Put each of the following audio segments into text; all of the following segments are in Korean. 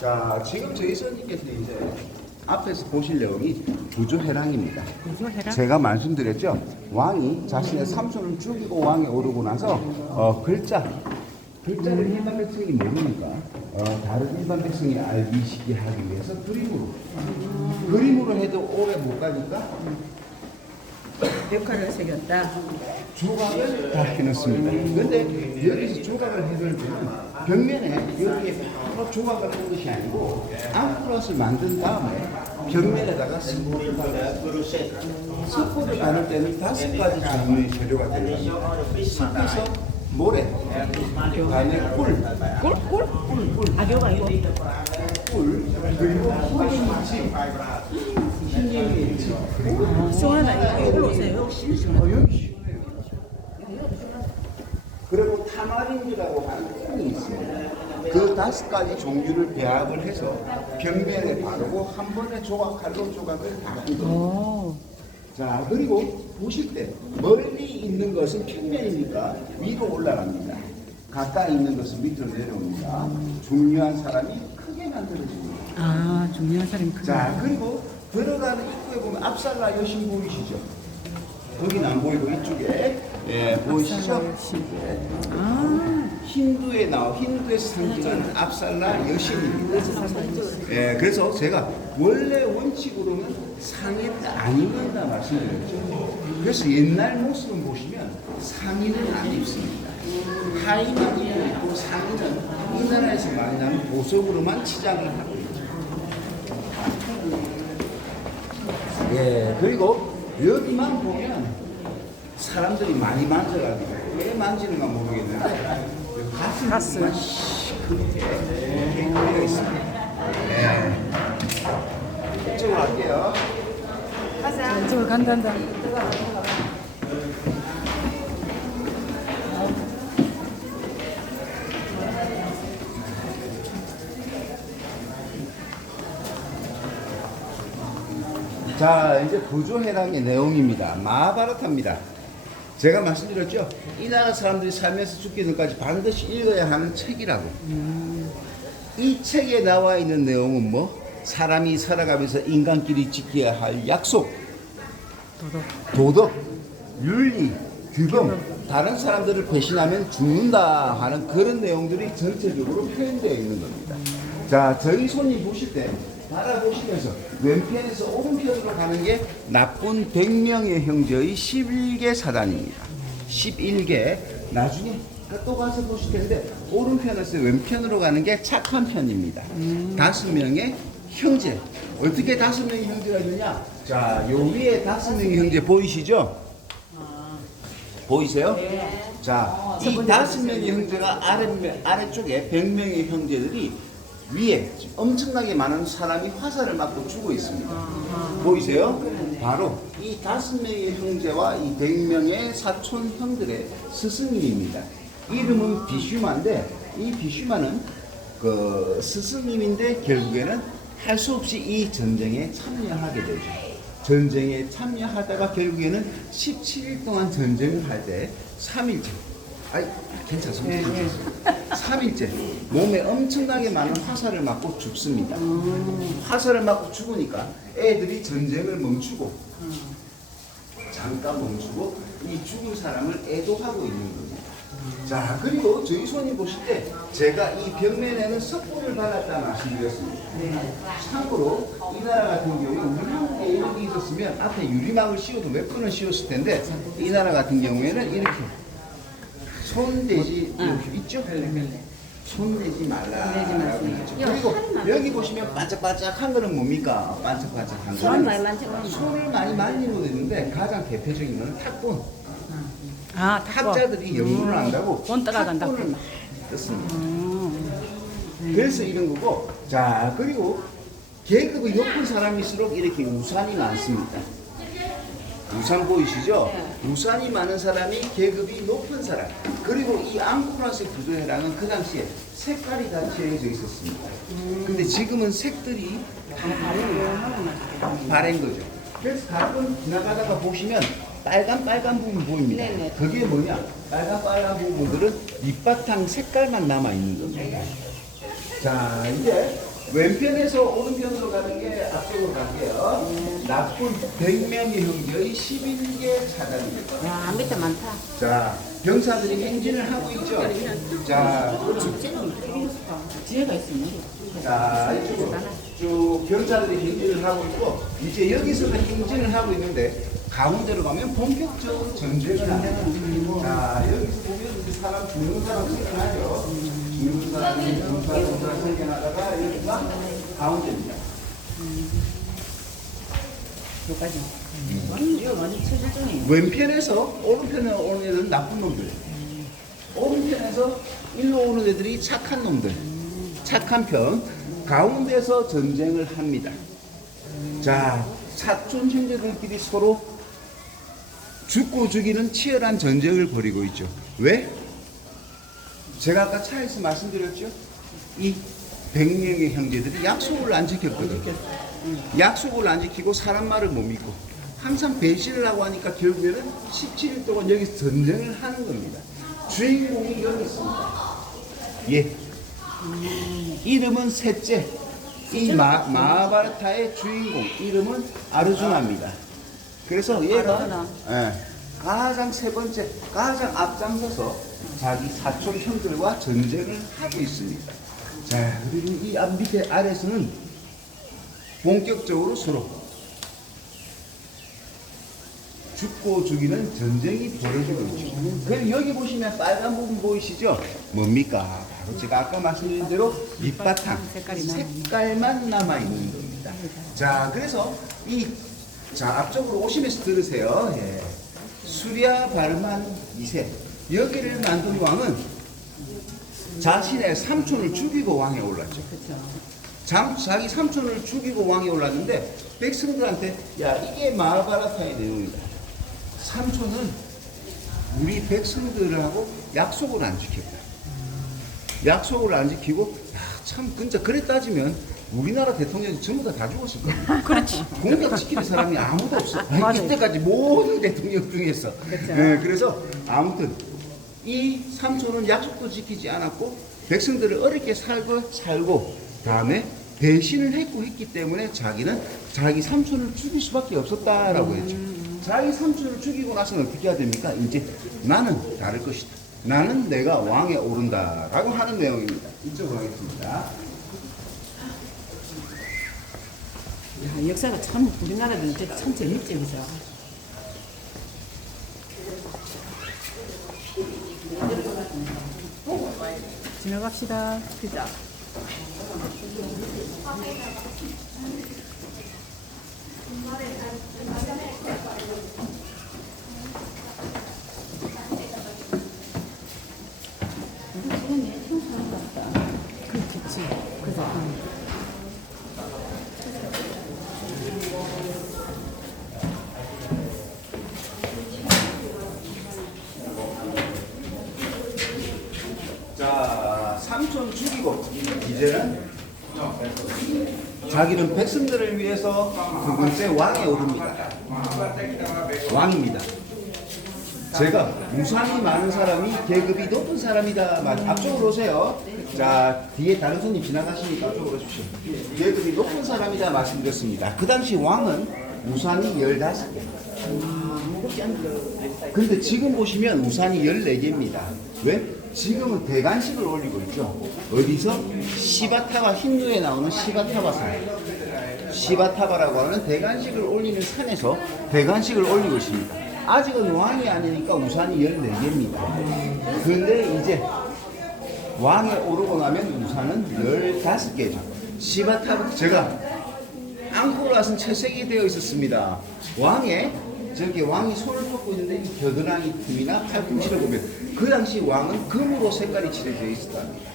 자, 지금 저희 선생님께서 이제 앞에서 보실 내용이 부조해랑입니다. 부조해랑? 제가 말씀드렸죠. 왕이 자신의 삼손을 죽이고 왕에 오르고 나서 글자를 일반 백성이 모르니까 다른 일반 백성이 알기 쉽게 하기 위해서 그림으로 해도 오래 못 가니까 역할을 새겼다. 조각을 다 해놓습니다. 그런데 여기서 조각을 해놓을 때는 벽면에 여기에 바로 조각을 한 것이 아니고 앙코라스를 만든 다음에 벽면에다가 석고를 바르고 석고를 바를 때는 5가지 종류의 재료가 들어갑니다. 섞어서 모래, 그다음에 꿀, 악교가 이거. 그리고 흰김치, 시원하다. 이거 올라오세요. 여기 시원해요. 그리고 타마린드라고 하는 꿀이 있습니다. 그 5가지 종류를 배합을 해서 벽면에 바르고 한 번에 조각칼로 조각을 다 한 겁니다. 자, 그리고 보실 때 멀리 있는 것은 평면이니까 위로 올라갑니다. 가까이 있는 것은 밑으로 내려옵니다. 중요한 사람이 크게 만들어집니다. 아, 중요한 사람이 크다. 자, 그리고 들어가는 입구에 보면 압살라 여신 보이시죠? 거기는 안 보이고 이쪽에 보이시죠? 힌두에서 상징하는 압살라 여신입니다. 그래서 제가 원래 원칙으로는 상의를 안 입는다 말씀드렸죠. 그래서 옛날 모습을 보시면 상의는 안 입습니다. 하의만 입고 상의는 이 나라에서 많이 나는 보석으로만 치장을 하고 있죠. 그리고 여기만 보면 사람들이 많이 만져가지고 왜 만지는가 모르겠는데 가슴만 그 밑에 이렇게 걸려 있습니다. 이쪽으로 갈게요. 이쪽으로 간단다. 자, 이제 부조해랑의 내용입니다. 마하바라타입니다. 제가 말씀드렸죠. 이 나라 사람들이 살면서 죽기 전까지 반드시 읽어야 하는 책이라고. 이 책에 나와 있는 내용은 뭐? 사람이 살아가면서 인간끼리 지켜야 할 약속, 도덕, 윤리, 규범, 다른 사람들을 배신하면 죽는다 하는 그런 내용들이 전체적으로 표현되어 있는 겁니다. 자, 저희 손님 보실 때 바라보시면서 왼편에서 오른편으로 가는 게 나쁜 100명의 형제의 11개 사단입니다. 11개. 나중에 또 가서 보실 텐데 오른편에서 왼편으로 가는 게 착한 편입니다. 5명의 형제. 어떻게 5명의 형제가 있느냐? 자, 요 위에 5명의 형제 보이시죠? 보이세요? 자, 이 5명의 형제가 아래쪽에 100명의 형제들이 위에 엄청나게 많은 사람이 화살을 맞고 죽어 있습니다. 보이세요? 바로 이 5명의 형제와 이 100명의 사촌 형들의 스승님입니다. 이름은 비슈마인데 이 비슈마는 그 스승님인데 결국에는 할 수 없이 이 전쟁에 참여하게 되죠. 전쟁에 참여하다가 결국에는 17일 동안 전쟁을 할 때 3일째 괜찮습니다. 3일째 몸에 엄청나게 많은 화살을 맞고 죽습니다. 화살을 맞고 죽으니까 애들이 전쟁을 멈추고 잠깐 멈추고 이 죽은 사람을 애도하고 있는 겁니다. 자, 그리고 저희 손님 보실 때 제가 이 벽면에는 석고를 발랐다 말씀드렸습니다. 참고로 이 나라 같은 경우에 우리 한국에 이렇게 있었으면 앞에 유리막을 씌워도 몇 번은 씌웠을 텐데 이 나라 같은 경우에는 이렇게 손대지 있죠? 손대지 말라라고 했죠. 그리고 여기 보시면 반짝반짝한 거는 뭡니까? 반짝반짝한 거는 손을 많이 만지고 있는데 가장 대표적인 거는 탁본. 학자들이 연구를 한다고 돈 따라간다고. 탁본을 많이 떴습니다. 그래서 이런 거고. 자, 그리고 계급이 높은 사람일수록 이렇게 우산이 많습니다. 우산 보이시죠? 우산이 많은 사람이 계급이 높은 사람. 그리고 이 앙코라스 부조해랑은 그 당시에 색깔이 다 칠해져 있었습니다. 근데 지금은 색들이 다 바랜 거죠. 그래서 가끔 지나가다가 보시면 빨간 부분 보입니다. 그게 뭐냐? 빨간 부분들은 밑바탕 색깔만 남아 있는 겁니다. 자, 이제 왼편에서 오른편으로 가는 게 앞쪽으로 갈게요. 나쁜 100명의 형제의 11개 차단입니다. 야, 밑에 많다. 자, 병사들이 행진을 하고 있죠. 자, 지혜가 있으면. 자, 이쪽으로 쭉 병사들이 행진을 하고 있고, 이제 여기서도 행진을 하고 있는데, 가운데로 가면 본격적으로 전쟁을 합니다. 자, 여기서 보면 이제 사람 죽는 사람 생겨나죠. 죽는 사람이 병사 생겨나다가 여기가 가운데입니다. 여기까지. 이거 완전 체질적이에요. 왼편에서 오른편에 오는 애들은 나쁜 놈들. 오른편에서 일로 오는 애들이 착한 놈들. 착한 편. 가운데서 전쟁을 합니다. 자, 사촌 형제들끼리 서로 죽고 죽이는 치열한 전쟁을 벌이고 있죠. 왜? 제가 아까 차에서 말씀드렸죠. 이 100명의 형제들이 약속을 안 지켰거든요. 약속을 안 지키고 사람 말을 못 믿고 항상 배신을 하고 하니까 결국에는 17일 동안 여기서 전쟁을 하는 겁니다. 주인공이 여기 있습니다. 예. 이름은 셋째. 이 마하바라타의 주인공 이름은 아르주나입니다. 그래서 얘가 가장 세 번째, 가장 앞장서서 자기 사촌 형들과 전쟁을 하고 있습니다. 자, 그리고 이 앞 밑에 아래에서는 본격적으로 서로 죽고 죽이는 전쟁이 벌어지고 있죠. 그리고 여기 보시면 빨간 부분 보이시죠? 뭡니까? 바로 제가 아까 말씀드린 대로 밑바탕 색깔만 남아있는 겁니다. 자, 그래서 자, 앞쪽으로 오시면서 들으세요. 예. 수리아 바르만 2세. 여기를 만든 왕은 자신의 삼촌을 죽이고 왕에 올랐죠. 자기 삼촌을 죽이고 왕에 올랐는데 백성들한테 야, 이게 마하바라타의 내용이다. 삼촌은 우리 백성들하고 약속을 안 지켰다. 약속을 안 지키고 참 진짜 그래 따지면 우리나라 대통령이 전부 다 죽었을 겁니다. 그렇지. 공격시키는 사람이 아무도 없어. 맞아요. 이때까지 모든 대통령 중에서. 그렇죠. 네, 그래서 아무튼 이 삼촌은 약속도 지키지 않았고 백성들을 어렵게 살고 다음에 배신을 했기 때문에 자기는 자기 삼촌을 죽일 수밖에 없었다라고 했죠. 자기 삼촌을 죽이고 나서는 어떻게 해야 됩니까? 이제 나는 다를 것이다. 나는 내가 왕에 오른다라고 하는 내용입니다. 이쪽으로 하겠습니다. 야, 역사가 참 우리나라도 이제 참 재밌지, 그죠? 지나갑시다. 그죠? 그렇겠지. 그죠? 자, 삼촌 죽이고 이제는 자기는 백성들을 위해서 두 번째 왕에 오릅니다. 왕입니다. 제가 우상이 많은 사람이 계급이 높은 사람이다. 앞쪽으로 오세요. 자, 뒤에 다른 손님 지나가시니까 앞쪽으로 오십시오. 계급이 높은 사람이다 말씀드렸습니다. 그 당시 왕은 우상이 15개. 근데 지금 보시면 우상이 14개입니다. 왜? 지금은 대관식을 올리고 있죠. 어디서? 시바타바, 힌두에 나오는 시바타바산. 시바타바라고 하는 대관식을 올리는 산에서 대관식을 올리고 있습니다. 아직은 왕이 아니니까 우산이 14개입니다. 근데 이제 왕에 오르고 나면 우산은 15개죠. 시바타바, 제가 앙코르왓은 채색이 되어 있었습니다. 저기 왕이 손을 뻗고 있는데 이 겨드랑이 틈이나 팔꿈치를 보면 그 당시 왕은 금으로 색깔이 칠해져 있었답니다.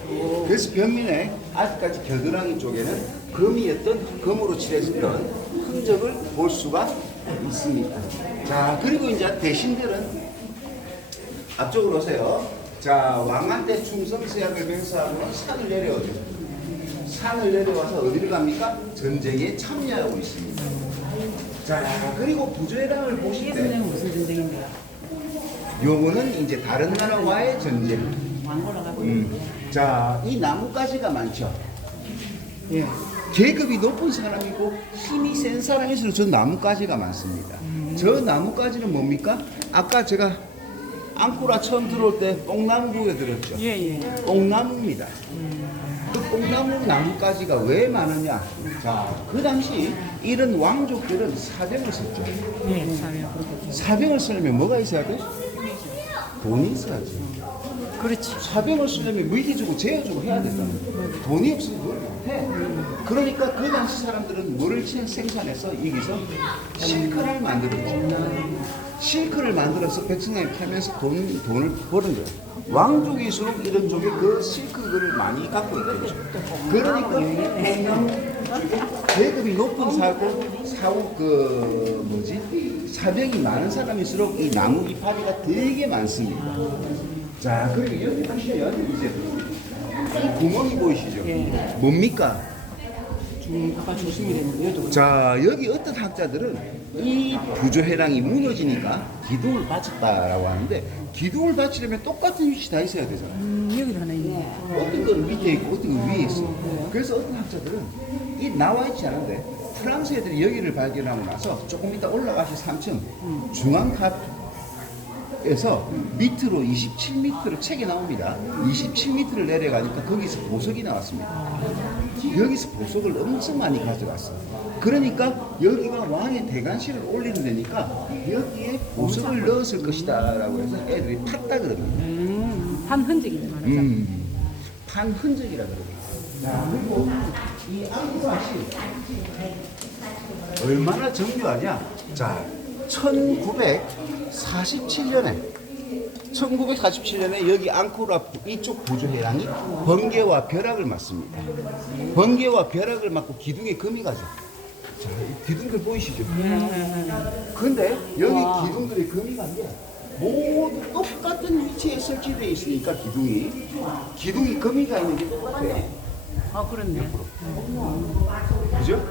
그래서 변면에 아직까지 겨드랑이 쪽에는 금으로 칠해졌던 흔적을 볼 수가 있습니다. 자, 그리고 이제 대신들은 앞쪽으로 오세요. 자, 왕한테 충성스약을 맹세하고 산을 내려오죠. 산을 내려와서 어디를 갑니까? 전쟁에 참여하고 있습니다. 자, 그리고 부조회당을 보실 때 무슨 전쟁인데요? 요거는 이제 다른 나라와의 전쟁. 왕 올라가고 자, 이 나뭇가지가 많죠. 예. 계급이 높은 사람이고 힘이 센 사람일수록 저 나뭇가지가 많습니다. 저 나뭇가지는 뭡니까? 아까 제가 앙코라 처음 들어올 때 뽕나무 보여드렸죠. 예, 예. 뽕나무입니다. 그 뽕나무 나뭇가지가 왜 많으냐? 자, 그 당시 이런 왕족들은 사병을 썼죠. 예, 사면 그렇게. 사병을 쓰려면 뭐가 있어야 돼? 돈이 있어야지. 그렇지. 사병을 쓰려면 무기 주고 재워주고 해야 된다는 거예요. 돈이 없으면 그걸 못해. 그러니까 그 당시 사람들은 뭐를 생산해서 여기서 실크를 만들었죠. 실크를 만들어서 백성에 팔면서 돈을 버는 거예요. 왕족일수록 이런 쪽에 그 실크를 많이 갖고 있겠죠. 그러니까 계급이 높은 사병이 많은 사람일수록 이 나무 이파리가 되게 많습니다. 자, 그리고 여기 보시면 이제 이 구멍이 보이시죠? 예. 뭡니까? 아까 조심이랬는데 여도. 자, 여기 어떤 학자들은 이 부조회랑이 무너지니까 기둥을 바쳤다라고 하는데 기둥을 바치려면 똑같은 위치 다 있어야 되잖아요. 여기도 하나 있네. 어떤 건 밑에 있고 어떤 건 위에 있어. 그래서 어떤 학자들은 이 나와 있지 않은데 프랑스 애들이 여기를 발견하고 나서 조금 이따 올라가시 3층 중앙탑에서 밑으로 27m로 책이 나옵니다. 27m를 내려가니까 거기서 보석이 나왔습니다. 여기서 보석을 엄청 많이 가져갔어. 그러니까 여기가 왕의 대관실을 올리는 데니까 여기에 보석을 넣었을 것이다 라고 해서 애들이 팠다 그러거든요. 한 흔적이네 말하자면. 판 흔적이라 그러거든요. 자, 그리고 이 앙코라시 얼마나 정교하냐? 자, 1947년에 여기 앙코라 이쪽 부조회랑이 번개와 벼락을 맞습니다. 번개와 벼락을 맞고 기둥에 금이 가죠. 자, 이 기둥들 보이시죠? 근데 여기 기둥들이 금이 간 게 모두 똑같은 위치에 설치되어 있으니까 기둥이 금이 가 있는 게 똑같아요. 아, 그렇네. 그죠?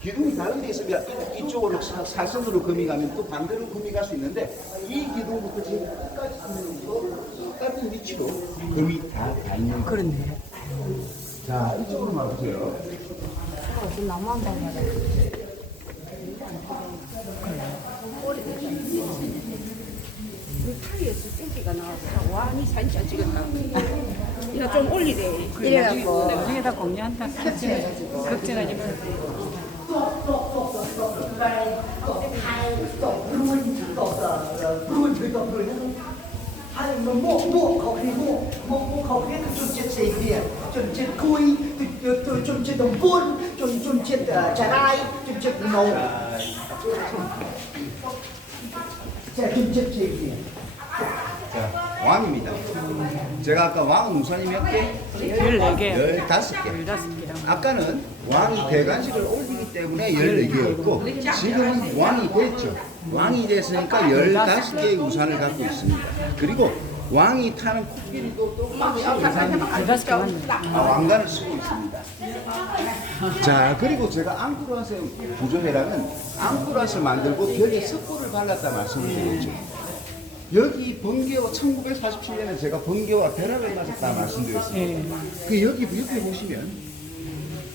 기둥이 다른 데 있으면 이쪽으로 사선으로 금이 가면 또 반대로 금이 갈 수 있는데 이 기둥부터 지금 끝까지 있는 똑같은 위치로 금이 다 있는 거예요. 그렇네. 자, 이쪽으로 와보세요. 나만 봐야 타이에서 땡기가 나와서 왕이 사진 찍었다. 이거 좀 올리래. 이래갖고 나중에다 공유한다. 걱정하지 마. 좀 chết xì bìa, 좀 chết cùi, 좀 chết đồng buôn, 좀 chết trà đai, 좀 chết ngầu. 좀 chết xì bìa. 자, 왕입니다. 제가 아까 왕은 우산이 몇 개? 14개. 15개. 15개랑. 아까는 왕이 대관식을 올리기 때문에 14개였고 지금은 왕이 됐죠. 왕이 됐으니까 15개의 우산을 갖고 있습니다. 그리고 왕이 타는 코끼리도 똑같이 우산 15개 맞네. 왕관을 쓰고 있습니다. 자, 그리고 제가 앙코라스의 부조회랑은 앙코라스를 만들고 벽에 석고를 발랐다 말씀을 드렸죠. 여기 번개와 1947년에 제가 번개와 벼락을 맞았다 말씀드렸습니다. 그 여기 옆에 보시면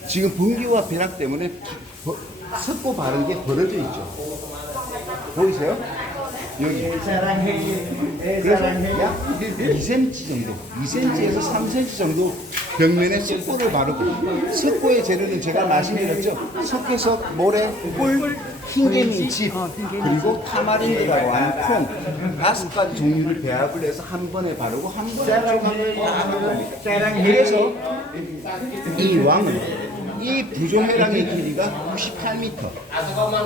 지금 번개와 벼락 때문에 석고 바른 게 벌어져 있죠. 보이세요? 여기. 그래서 약 2cm 정도, 2cm에서 3cm 정도 벽면에 석고를 바르고 석고의 재료는 제가 말씀드렸죠. 석회석, 모래, 꿀, 흰개민칩, 그리고 타마린드라고 하는 콩 5가지 종류를 배합을 해서 한 번에 바르고 한 번에 조각을 다 하는 겁니다. 그래서 이 왕은 이 부조회랑의 길이가 98m,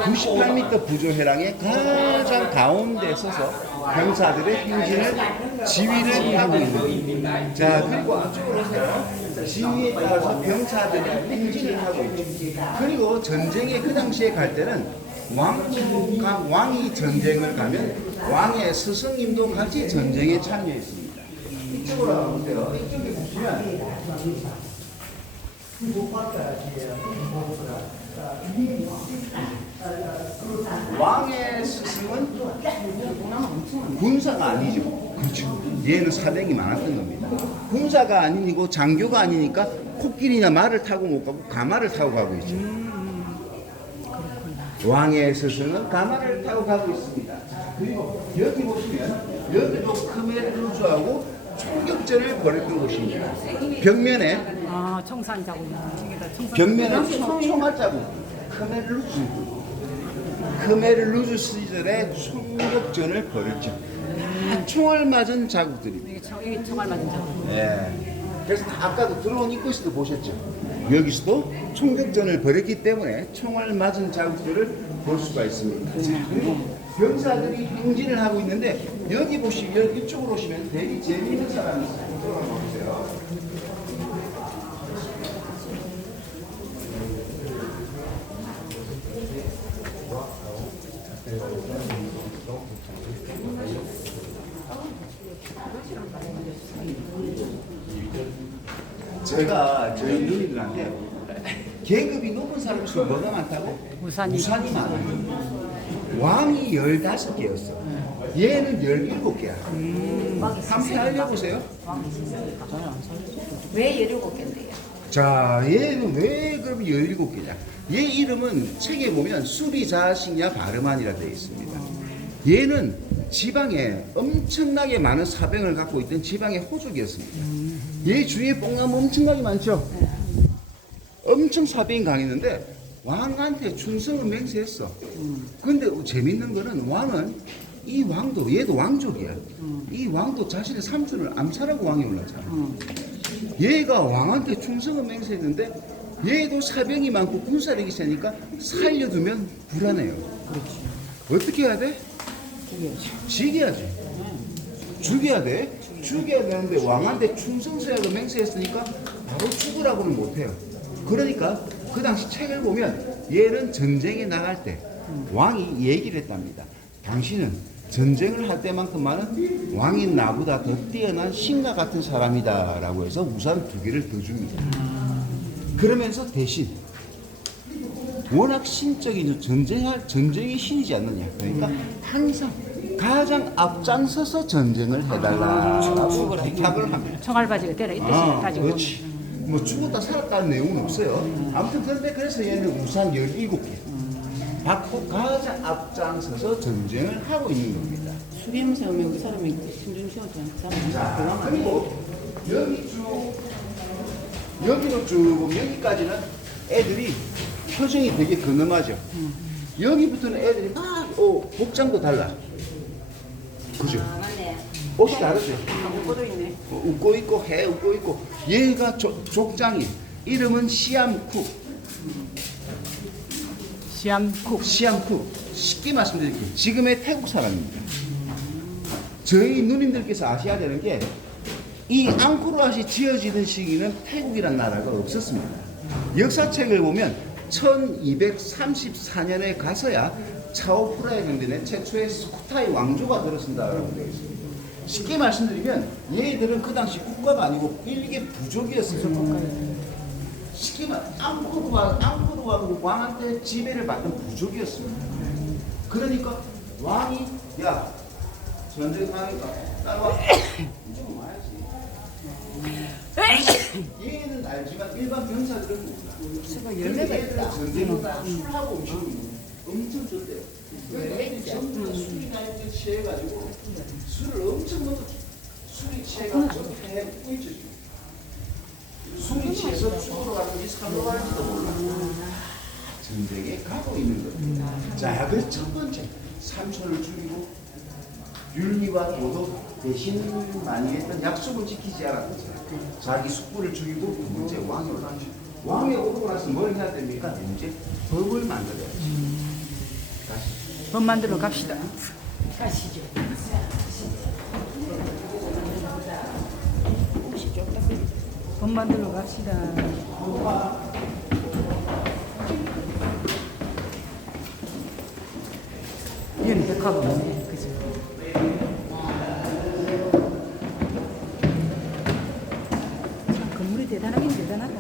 98m 부조회랑의 가장 가운데 서서 병사들의 행진을 지휘를 하고 있는 겁니다. 자, 그리고 앞쪽으로 오세요. 지휘에 따라서 병사들의 행진을 하고 있죠. 그리고 전쟁에 그 당시에 갈 때는 왕이 전쟁을 가면 왕의 스승님도 같이 전쟁에 참여했습니다. 이쪽으로 와보세요. 이쪽에 보시면 왕의 스승은 군사가 아니죠. 그렇죠. 얘는 사병이 많았던 겁니다. 군사가 아니고 장교가 아니니까 코끼리나 말을 타고 못 가고 가마를 타고 가고 있죠. 왕의 스승은 가마를 타고 가고 있습니다. 자, 그리고 여기 보시면 여기도 크메르 루즈하고 총격전을 벌였던 곳입니다. 벽면에 아, 청산 자국. 벽면에 총알 자국. 크메르 루즈 시절에 총격전을 벌였죠. 총알 맞은 자국들입니다. 이게 총알 맞은 자국. 네. 그래서 아까도 들어온 입구에서도 보셨죠. 여기서도 총격전을 벌였기 때문에 총알 맞은 자국들을 볼 수가 있습니다. 자, 그리고 병사들이 행진을 하고 있는데 여기 보시면 이쪽으로 오시면 되게 재미있는 사람이 있어요. 이쪽으로 한번 보세요. 제가 저희 누님들한테 계급이 높은 사람일수록 뭐가 많다고? 우산이 많아요. 왕이 15개였어. 얘는 17개야. 한번 알려보세요. 왜 17개인데요? 자, 얘는 왜 그럼 17개냐? 얘 이름은 책에 보면 수리자식야 바르만이라 되어 있습니다. 얘는 지방에 엄청나게 많은 사병을 갖고 있던 지방의 호족이었습니다. 얘 주위에 뽕나무 엄청나게 많죠? 엄청 사병이 강했는데 왕한테 충성을 맹세했어. 근데 재밌는 거는 왕은 이 왕도 얘도 왕족이야. 이 왕도 자신의 삼촌을 암살하고 왕에 올랐잖아. 얘가 왕한테 충성을 맹세했는데 얘도 사병이 많고 군사력이 세니까 살려두면 불안해요. 어떻게 해야 돼? 죽여야지. 죽여야 돼. 죽여야 되는데 왕한테 충성서약을 맹세했으니까 바로 죽으라고는 못해요. 그러니까 그 당시 책을 보면 얘는 전쟁에 나갈 때 왕이 얘기를 했답니다. 당신은 전쟁을 할 때만큼만은 왕인 나보다 더 뛰어난 신과 같은 사람이다 라고 해서 우산 2개를 더 줍니다. 그러면서 대신 워낙 신적인 전쟁의 신이지 않느냐. 그러니까 항상 가장 앞장서서 전쟁을 해달라고 부탁을 합니다. 총알바지가 되라 이 뜻이야. 가지고. 그렇지. 뭐 죽었다 살았다는 내용은 없어요. 아무튼 그래서 얘는 우산 17개 받고 가장 앞장서서 전쟁을 하고 있는 겁니다. 수비형사 오면 그 사람이 신중시원한 자, 그리고 여기로 쭉 오면 여기까지는 애들이 표정이 되게 근엄하죠. 여기부터는 애들이 막 복장도 달라. 그죠? 맞네. 옷이 다르죠. 웃고도 있네. 웃고 있고 웃고 있고 얘가 족장이 이름은 시암쿡. 시암쿡. 쉽게 말씀드릴게요. 지금의 태국 사람입니다. 저희 누님들께서 아셔야 되는 게 이 앙코르왓이 지어지던 시기는 태국이란 나라가 없었습니다. 역사책을 보면 1234년에 가서야 차오프라의 경전에 최초의 스쿠타이 왕조가 들어선다라고 되어 있습니다. 쉽게 말씀드리면 얘들은 그 당시 국가가 아니고 일개 부족이었어요. 쉽게 말하면 앙코르 왕한테 지배를 받는 부족이었습니다. 그러니까 왕이 야 전쟁 상황이니까 따라와. 이쪽으로 와야지. 얘는 알지만 일반 병사들은 몰라. 얘들은 전쟁보다 술하고 음식을 엄청 줬대요. 애들이 전부 다 술이나 이렇게 취해가지고 술을 엄청 먹어. 술이 취해가지고 배에 뿌이쳐. 술이 취해서 죽으러 가는지 산으로 가는지도 몰라. 전쟁에 가고 있는 겁니다. 자, 그래서 첫 번째 삼촌을 죽이고 윤리와 도덕 대신 많이 했던 약속을 지키지 않았던 사람. 자기 숙부를 죽이고 두 번째 왕에 올라가죠. 왕에 오르고 나서 뭘 해야 됩니까? 이제 법을 만들어야지. 다시. 법 만들러 갑시다. 가시죠. 법 만들러 갑시다. 이건 백화점이네. 그죠? 참 건물이 대단하긴 대단하다.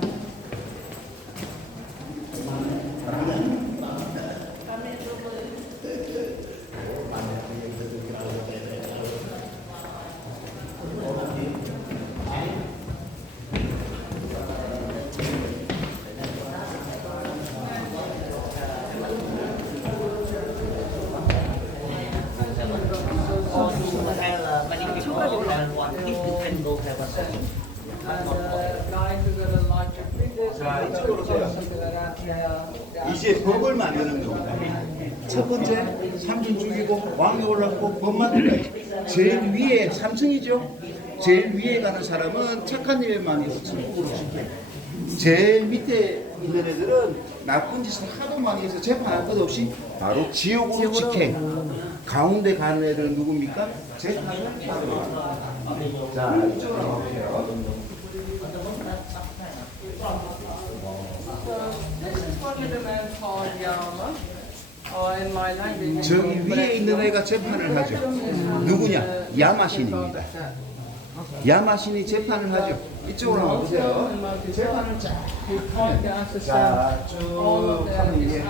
자, 이쪽으로 오세요. 이제 법을 만드는 겁니다. 첫 번째, 삼중 죽이고 왕이 올랐고 법 만들기. 제일 위에 3층이죠. 제일 위에 가는 사람은 착한 일만 해서 천국으로 죽게. 제일 밑에 있는 애들은 나쁜 짓을 하도 많이 해서 재판할 것 없이 바로 지옥으로 직행. 가운데 가는 애들은 누굽니까? 재판을 받으러. 자, 이쪽으로 가보세요. 저기 위에 있는 애가 재판을 하죠. 누구냐? 야마신입니다. 야마신이 재판을 하죠. 이쪽으로 한번 보세요. 재판을 쫙 하면, 자, 쭉 하면 이게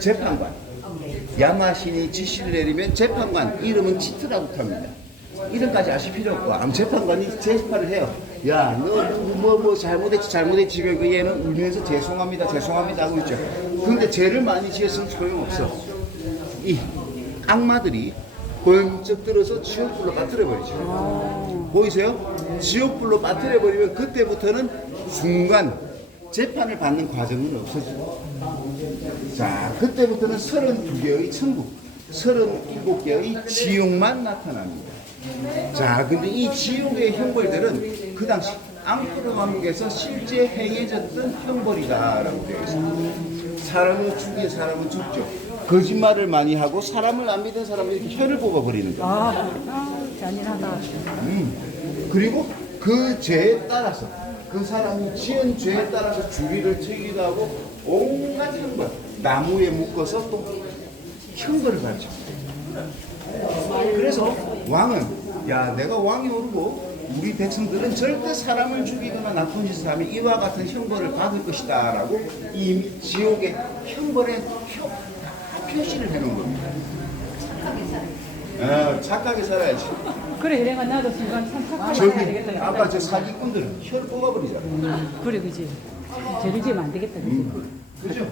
재판관. 야마신이 지시를 내리면 재판관, 이름은 치트라고 합니다. 이름까지 아실 필요 없고, 아무 재판관이 재판을 해요. 야, 너 잘못했지. 그 얘는 울면서 죄송합니다 하고 있죠. 근데 죄를 많이 지었으면 소용없어. 이 악마들이 번쩍 들어서 지옥불로 빠뜨려버리죠. 보이세요? 지옥불로 빠뜨려버리면 그때부터는 순간 재판을 받는 과정은 없어지고, 자, 그때부터는 32개의 천국, 37개의 지옥만 나타납니다. 자, 근데 이 지옥의 형벌들은 그 당시 앙코르 왕국에서 실제 행해졌던 형벌이다라고 되어 있습니다. 사람을 죽인 사람은 죽죠. 거짓말을 많이 하고 사람을 안 믿은 사람은 이렇게 혀를 뽑아버리는 거예요. 잔인하다. 그리고 그 죄에 따라서 그 사람이 지은 죄에 따라서 주기를 치기도 하고 온갖 형벌, 나무에 묶어서 또 형벌을 받죠. 그래서 왕은 야, 내가 왕이 오르고 우리 백성들은 절대 사람을 죽이거나 나쁜 짓을 하면 이와 같은 형벌을 받을 것이다 라고 이 지옥의 형벌에 표시를 해놓은 겁니다. 착하게 살아야지. 그래, 내가 나도 순간 참 착하게 저기 살아야 되겠다. 아까 저 사기꾼들은 혀를 뽑아버리잖아. 그래, 그지. 죄를 지으면 안 되겠다. 그지? 그죠?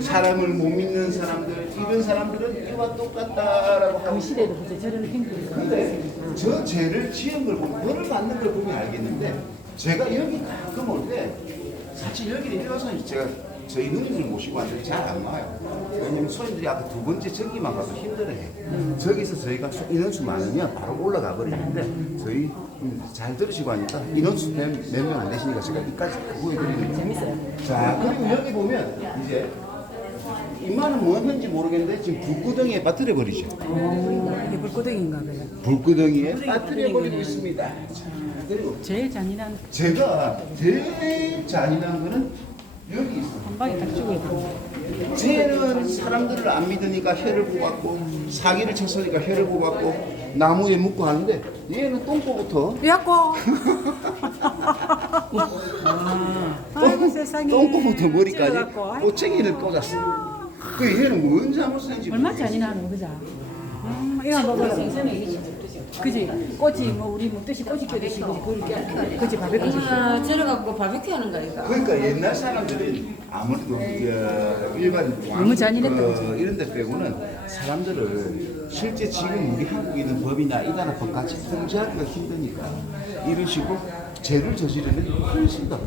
사람을 못 믿는 사람들, 이런 사람들은 이와 똑같다라고 하고. 그 시대도 그지. 저런 행동이. 근데 저 죄를 지은 걸 보면, 벌을 받는 걸 보면 알겠는데, 제가 여기 가끔 올 때, 사실 여기를 이어서 제가 저희 누님들 모시고 왔는데 잘 안 와요. 왜냐면 소인들이 아까 두 번째 저기만 가서 힘들어해. 저기서 저희가 인원수 많으면 바로 올라가 버리는데, 저희 잘 들으시고 하니까 인원수 몇 명 안 되시니까 제가 이까지 보여드리는 거예요. 재밌어요. 자, 그리고 여기 보면 이제 이마는 뭐 했는지 모르겠는데 지금 불구덩이에 빠뜨려 버리죠. 이게 불구덩이인가 봐요. 불구덩이에 빠뜨려 버리고 있습니다. 자, 그리고 제일 잔인한 제가 제일 잔인한 거는 여기 있어. 한 방에 딱 죽어야 돼. 쟤는 사람들을 안 믿으니까 혀를 뽑았고, 사기를 쳤으니까 혀를 뽑았고, 나무에 묶고 하는데 얘는 똥꼬부터 야꼬. 아이고 세상에. 똥꼬부터 머리까지 찔러갖고, 아이고. 꼬챙이를 꽂았어. 그 얘는 뭔 잘못했는지 얼마 잔인하노, 그자. 이거 먹어라. 그지? 꼬치 뭐 우리 먹듯이 꼬치 껴듯이 그지 바베큐. 저래갖고 바베큐 하는 거 이거. 그러니까 옛날 사람들은 아무래도 일반 너무 잔인했던 이런 데 빼고는 사람들을 실제 지금 우리 한국에 있는 법이나 이 나라 법같이 통제하기가 힘드니까 이런 식으로 죄를 저지르면 훨씬 더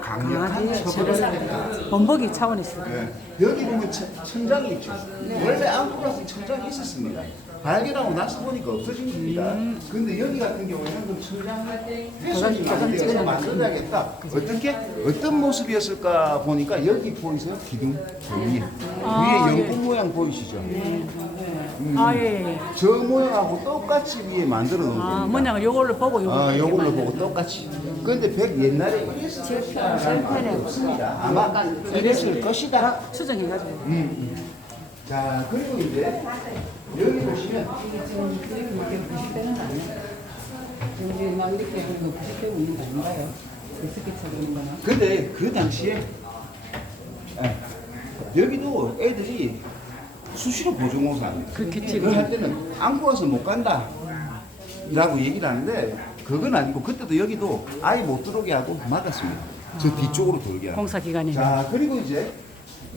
강력한 처벌을 했다. 범벅이 차원에서. 네. 여기 보면 천장이 있죠. 원래 앙코르와스 천장이 있었습니다. 발견하고 나서 보니까 없어진 겁니다. 근데 여기 같은 경우에는 그 천장을 훼손이 많이 되어서 만들어야겠다. 어떻게? 어떤 모습이었을까 보니까 여기 보이세요? 기둥 저 위에. 위에 연꽃 모양 보이시죠? 아 예. 저 모양하고 똑같이 위에 만들어 놓은 겁니다. 아 뭐냐 요걸로 보고 요걸로 보고 똑같이. 근데 옛날에 이랬을까? 없습니다. 아마 이랬을 것이다. 수정해가지고. 자, 그리고 이제 여기 보시면 우리 막 이렇게 하고 부식되고 있는 거 아닌가요? 스케치하고 있는 거나. 근데 그 당시에 여기도 애들이 수시로 보조공사합니다. 그렇겠지. 그걸 할 때는 안고 와서 못 간다 라고 얘기를 하는데 그건 아니고 그때도 여기도 아예 못 들어오게 하고 막았습니다. 저 뒤쪽으로 돌게 하고. 공사 기간에. 자, 그리고 이제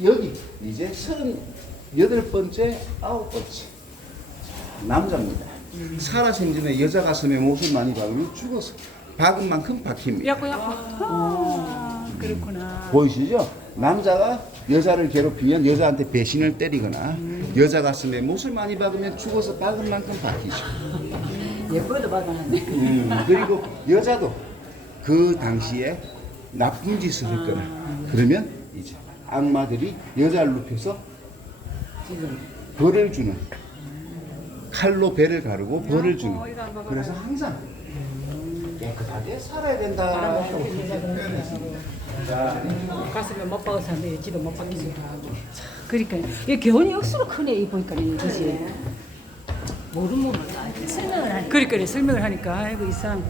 여기 이제 38번째, 9번째 남자입니다. 살아생전에 여자 가슴에 못을 많이 박으면 죽어서 박은 만큼 박힙니다. 야구. 그렇구나. 보이시죠? 남자가 여자를 괴롭히면 여자한테 배신을 때리거나 여자 가슴에 못을 많이 박으면 죽어서 박은 만큼 박히죠. 예뻐도 받아놨네. 그리고 여자도 그 당시에 나쁜 짓을 했거나 그러면 이제 악마들이 여자를 눕혀서 벌을 주는, 칼로 배를 가르고 벌을 주는. 그래서 항상 깨끗하게 살아야 된다. 자, 가슴에 못 박아서 안 돼. 지도 못 박히기도 하고. 그러니까 이 교훈이 억수로 크네 이 보니까 그지. 모르면 설명을 하니까. 그러니까 설명을 하니까 아이고 이상.